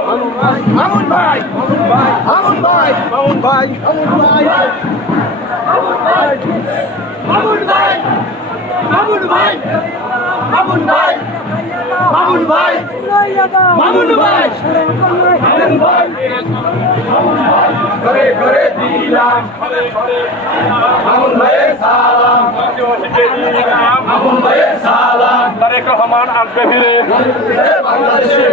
মামুন ভাই মামুন ভাই মামুন ভাই মামুন ভাই মামুন ভাই মামুন ভাই মামুন ভাই মামুন ভাই মামুন ভাই মামুন ভাই ঘরে ঘরে দিলাম। আমুন ভাইয়ের সালাম। আমুন ভাইয়ের সালাম। তারেক রহমান আসবে ফিরে। হে বাংলাদেশে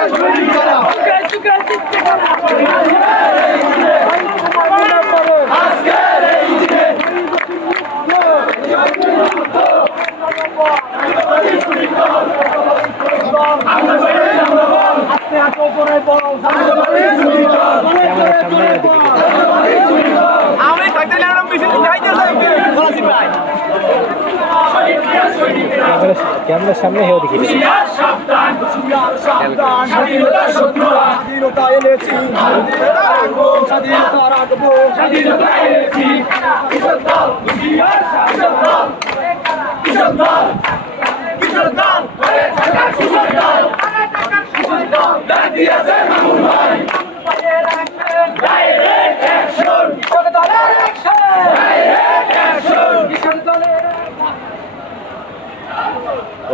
Come on. ক্যামেরা ক্যামেরার সামনে হেও দেখি। That is a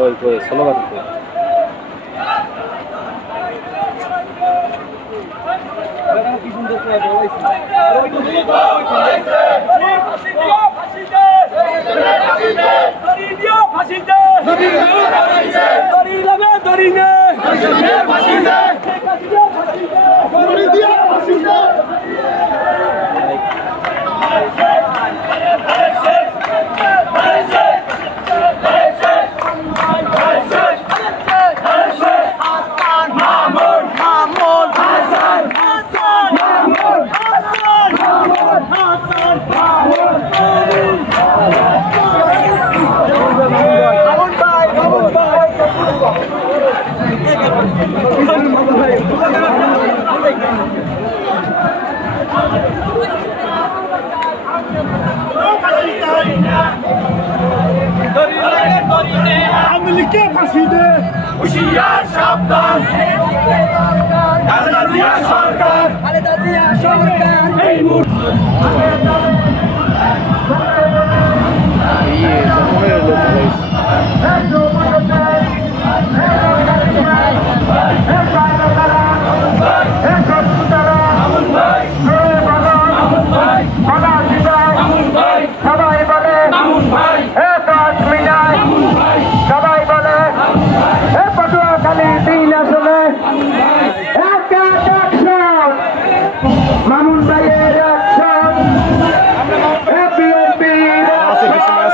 সবাই করে স্লোগান করে ফাঁসি দে ফাঁসি দে আমি লিখে ফাঁসি দে। হুশিয়ার সাবধান খালেদা জিয়া সরকার। এই মুহূর্তে